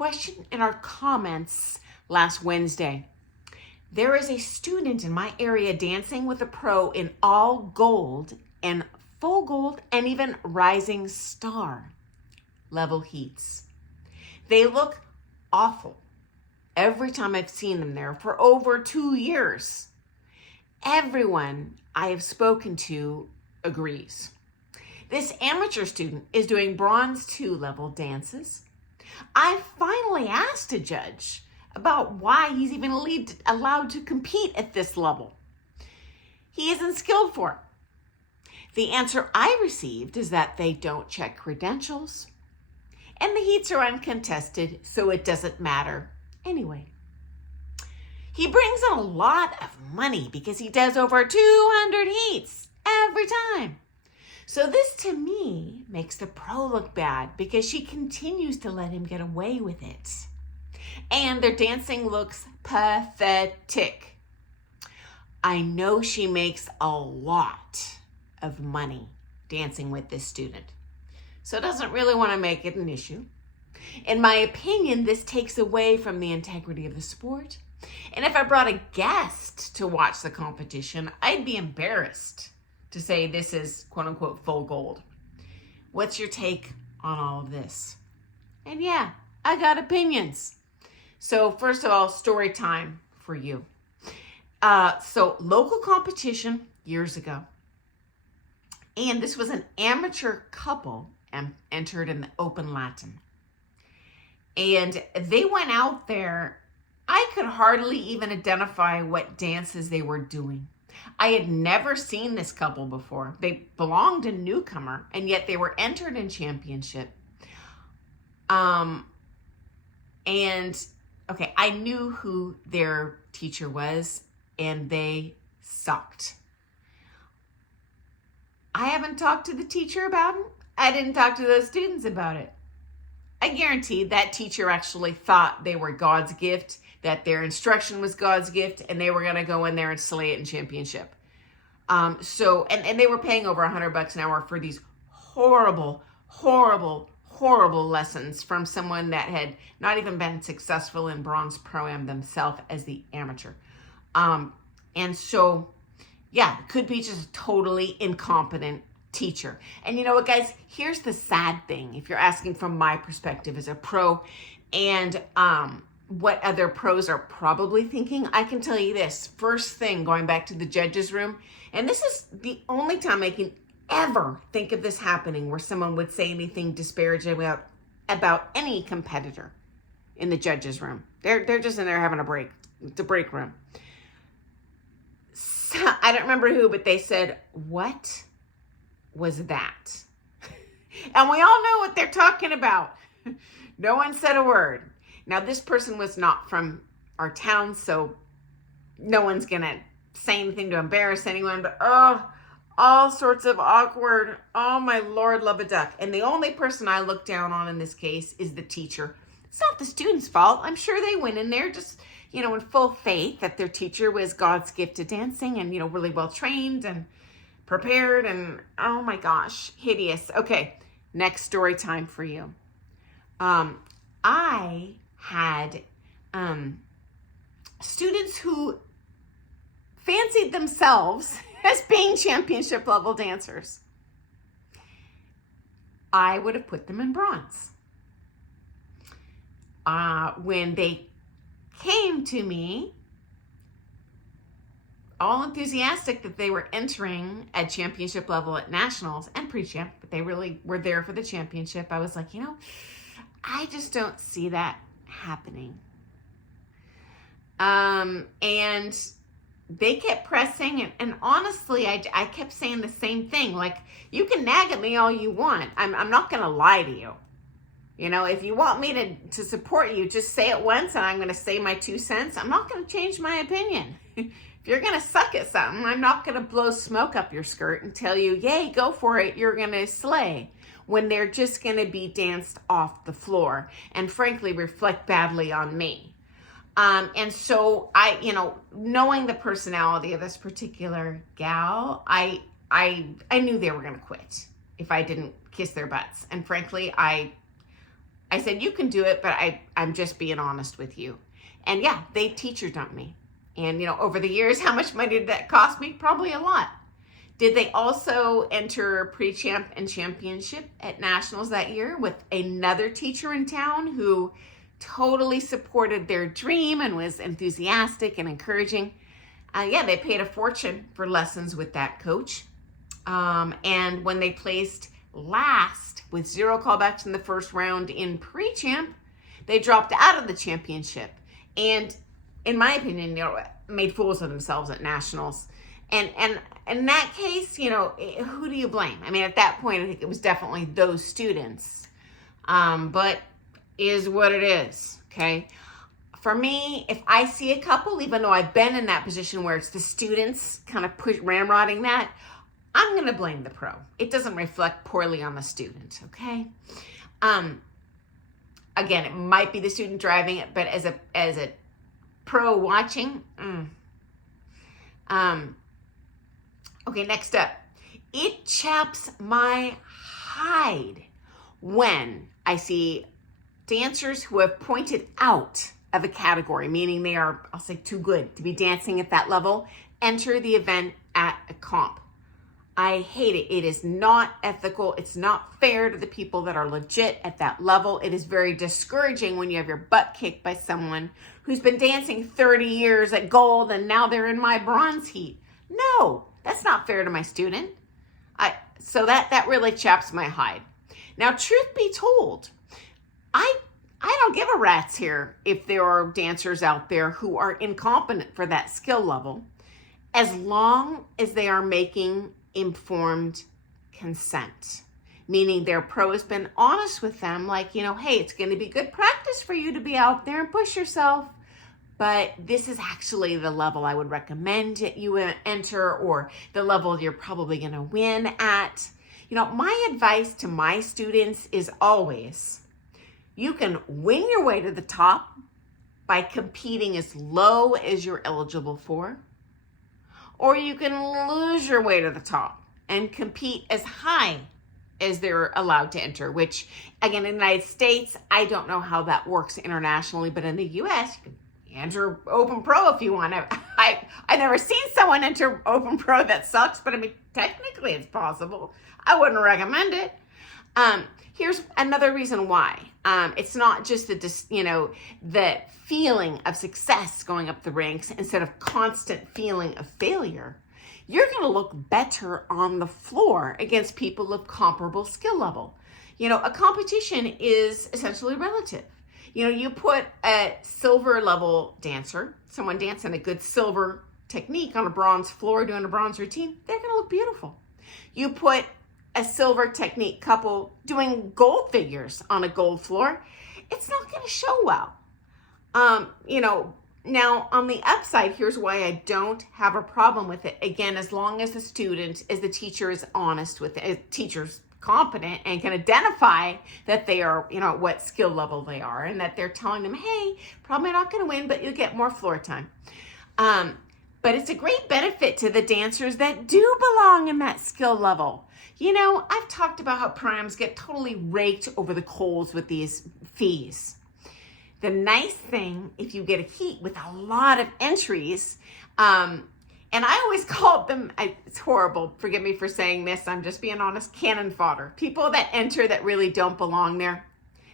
question in our comments last Wednesday. There is a student in my area dancing with a pro in all gold and full gold and even rising star level heats. They look awful every time I've seen them there for over 2 years. Everyone I have spoken to agrees. This amateur student is doing bronze 2 level dances. I finally asked a judge about why he's even allowed to compete at this level. He isn't skilled for it. The answer I received is that they don't check credentials and the heats are uncontested, so it doesn't matter anyway. He brings in a lot of money because he does over 200 heats every time. So this to me makes the pro look bad because she continues to let him get away with it. And their dancing looks pathetic. I know she makes a lot of money dancing with this student, so doesn't really want to make it an issue. In my opinion, this takes away from the integrity of the sport. And if I brought a guest to watch the competition, I'd be embarrassed to say this is quote unquote full gold. What's your take on all of this? And yeah, I got opinions. So first of all, story time for you. So local competition years ago. And this was an amateur couple entered in the Open Latin. And they went out there. I could hardly even identify what dances they were doing. I had never seen this couple before. They belonged to newcomer, and yet they were entered in championship. Okay, I knew who their teacher was, and they sucked. I haven't talked to the teacher about it. I didn't talk to those students about it. I guarantee that teacher actually thought they were God's gift, that their instruction was God's gift, and they were going to go in there and slay it in championship. And they were paying over $100 an hour for these horrible, horrible, horrible lessons from someone that had not even been successful in bronze pro-am themselves as the amateur. And so, yeah, could be just a totally incompetent teacher. And you know what, guys? Here's the sad thing. If you're asking from my perspective as a pro and what other pros are probably thinking, I can tell you this. First thing, going back to the judges' room, and this is the only time I can ever think of this happening where someone would say anything disparaging about any competitor in the judges' room. They're just in there having a break. It's a break room. So, I don't remember who, but they said, "What was that?" And we all know what they're talking about. No one said a word. Now, this person was not from our town, so no one's going to say anything to embarrass anyone, but all sorts of awkward, oh my Lord, love a duck. And the only person I look down on in this case is the teacher. It's not the student's fault. I'm sure they went in there just, in full faith that their teacher was God's gift to dancing and, really well trained and prepared, and oh my gosh, hideous. Okay, next story time for you. I had students who fancied themselves as being championship level dancers. I would have put them in bronze. When they came to me, all enthusiastic that they were entering at championship level at nationals and pre-champ, but they really were there for the championship, I was like, I just don't see that happening. And they kept pressing, and honestly, I kept saying the same thing. Like, you can nag at me all you want. I'm not going to lie to you. If you want me to support you, just say it once, and I'm going to say my 2 cents. I'm not going to change my opinion. If you're going to suck at something, I'm not going to blow smoke up your skirt and tell you, yay, go for it, you're going to slay, when they're just going to be danced off the floor and frankly reflect badly on me. And so knowing the personality of this particular gal, I knew they were going to quit if I didn't kiss their butts. And frankly, I I said, you can do it, but I'm just being honest with you. And yeah, they teacher dumped me. And, over the years, how much money did that cost me? Probably a lot. Did they also enter pre-champ and championship at nationals that year with another teacher in town who totally supported their dream and was enthusiastic and encouraging? Yeah, they paid a fortune for lessons with that coach. And when they placed last with 0 callbacks in the first round in pre-champ, they dropped out of the championship. And in my opinion, made fools of themselves at nationals. And in that case, who do you blame? I mean, at that point, I think it was definitely those students. But is what it is, okay? For me, if I see a couple, even though I've been in that position where it's the students kind of ramrodding that, I'm going to blame the pro. It doesn't reflect poorly on the student, okay? Again, it might be the student driving it, but as a pro watching, okay, next up. It chaps my hide when I see dancers who have pointed out of a category, meaning they are, I'll say, too good to be dancing at that level, enter the event at a comp. I hate it. It is not ethical. It's not fair to the people that are legit at that level. It is very discouraging when you have your butt kicked by someone who's been dancing 30 years at gold and now they're in my bronze heat. No, that's not fair to my student. So that really chaps my hide. Now, truth be told, I don't give a rat's here if there are dancers out there who are incompetent for that skill level, as long as they are making informed consent, meaning their pro has been honest with them, like, hey, it's going to be good practice for you to be out there and push yourself, but this is actually the level I would recommend that you enter, or the level you're probably going to win at. My advice to my students is always, you can win your way to the top by competing as low as you're eligible for, or you can lose your way to the top and compete as high as they're allowed to enter, which, again, in the United States, I don't know how that works internationally, but in the US, you can enter Open Pro if you want. I've never seen someone enter Open Pro that sucks, but I mean, technically it's possible. I wouldn't recommend it. Here's another reason why. It's not just the feeling of success going up the ranks instead of constant feeling of failure. You're going to look better on the floor against people of comparable skill level. A competition is essentially relative. You put a silver level dancer, someone dancing a good silver technique on a bronze floor doing a bronze routine, they're going to look beautiful. You put a silver technique couple doing gold figures on a gold floor, it's not going to show well. Now on the upside, here's why I don't have a problem with it. Again, as long as the teacher is honest with it, teacher's competent and can identify that they are, what skill level they are, and that they're telling them, hey, probably not going to win, but you'll get more floor time. But it's a great benefit to the dancers that do belong in that skill level. I've talked about how primes get totally raked over the coals with these fees. The nice thing, if you get a heat with a lot of entries, and I always called them, it's horrible, forgive me for saying this, I'm just being honest, cannon fodder. People that enter that really don't belong there,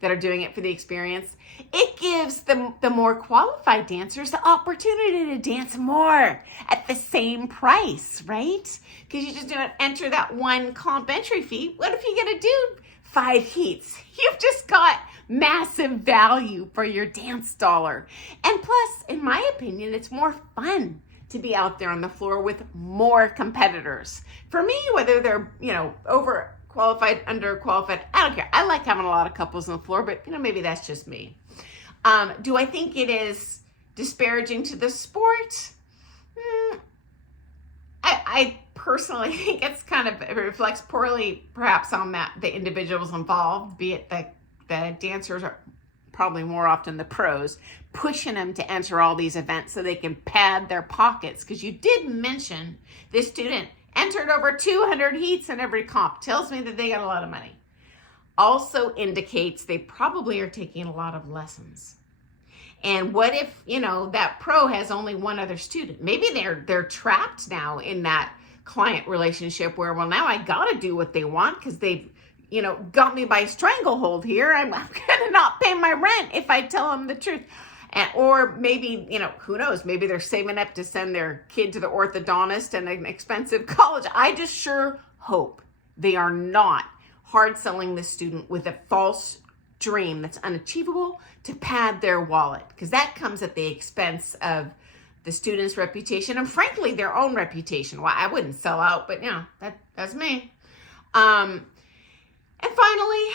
that are doing it for the experience. It gives the more qualified dancers the opportunity to dance more at the same price, right? Because you just don't enter that one comp entry fee. What if you get to do 5 heats? You've just got massive value for your dance dollar. And plus, in my opinion, it's more fun to be out there on the floor with more competitors. For me, whether they're, overqualified, underqualified, I don't care. I like having a lot of couples on the floor, but maybe that's just me. Do I think it is disparaging to the sport? I personally think it's it reflects poorly perhaps on the individuals involved, be it the dancers are probably more often the pros, pushing them to enter all these events so they can pad their pockets. Because you did mention this student entered over 200 heats in every comp. Tells me that they got a lot of money. also indicates they probably are taking a lot of lessons. And what if, that pro has only one other student? Maybe they're trapped now in that client relationship where, well, now I got to do what they want because they've, got me by stranglehold here. I'm going to not pay my rent if I tell them the truth. Or maybe, who knows, maybe they're saving up to send their kid to the orthodontist and an expensive college. I just sure hope they are not hard selling the student with a false dream that's unachievable to pad their wallet, because that comes at the expense of the student's reputation and frankly their own reputation. Well, I wouldn't sell out, but that's me. And finally,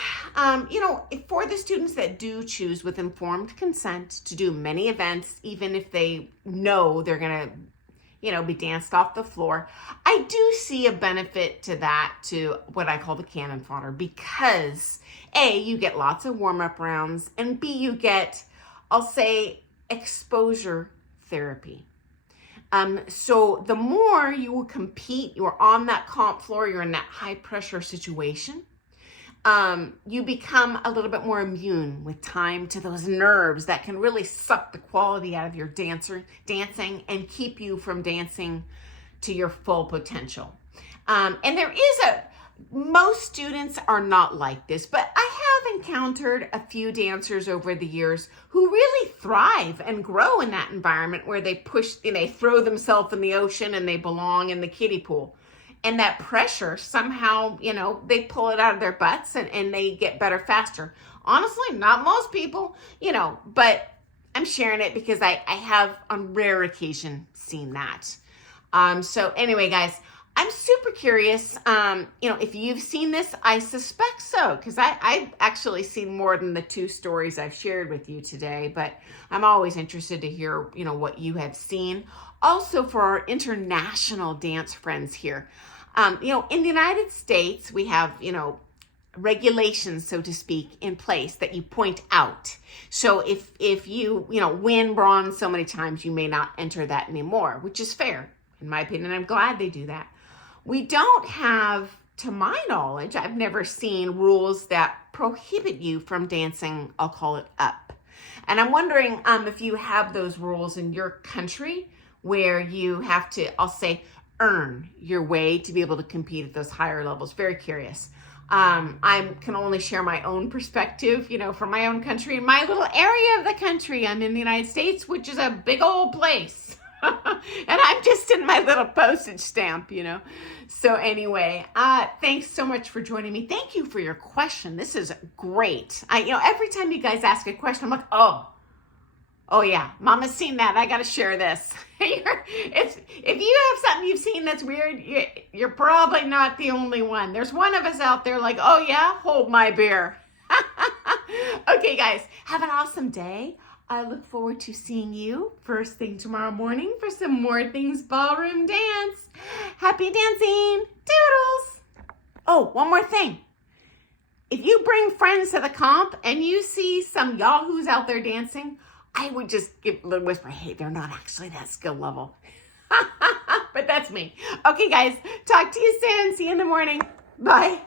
for the students that do choose with informed consent to do many events, even if they know they're going to be danced off the floor, I do see a benefit to that, to what I call the cannon fodder, because A, you get lots of warm-up rounds, and B, you get, I'll say, exposure therapy. So the more you will compete, you're on that comp floor, you're in that high pressure situation, you become a little bit more immune with time to those nerves that can really suck the quality out of your dancing and keep you from dancing to your full potential. And most students are not like this, but I have encountered a few dancers over the years who really thrive and grow in that environment where they throw themselves in the ocean and they belong in the kiddie pool. And that pressure, somehow, they pull it out of their butts and they get better faster. Honestly, not most people, but I'm sharing it because I have on rare occasion seen that. So anyway, guys, I'm super curious, if you've seen this. I suspect so, because I've actually seen more than the 2 stories I've shared with you today, but I'm always interested to hear, what you have seen. Also, for our international dance friends here, in the United States, we have, regulations, so to speak, in place that you point out. So if you, win bronze so many times, you may not enter that anymore, which is fair. In my opinion, I'm glad they do that. We don't have, to my knowledge, I've never seen rules that prohibit you from dancing, I'll call it up. And I'm wondering if you have those rules in your country where you have to, I'll say, earn your way to be able to compete at those higher levels. Very curious. I can only share my own perspective, from my own country, my little area of the country. I'm in the United States, which is a big old place. And I'm just in my little postage stamp, So anyway, thanks so much for joining me. Thank you for your question. This is great. Every time you guys ask a question, I'm like, oh yeah, Mama's seen that. I got to share this. If you have something you've seen that's weird, you're probably not the only one. There's one of us out there like, oh yeah, hold my beer. Okay, guys, have an awesome day. I look forward to seeing you first thing tomorrow morning for some more things ballroom dance. Happy dancing. Doodles. Oh, one more thing. If you bring friends to the comp and you see some yahoos out there dancing, I would just give a little whisper, hey, they're not actually that skill level. But that's me. Okay, guys, talk to you soon. See you in the morning. Bye.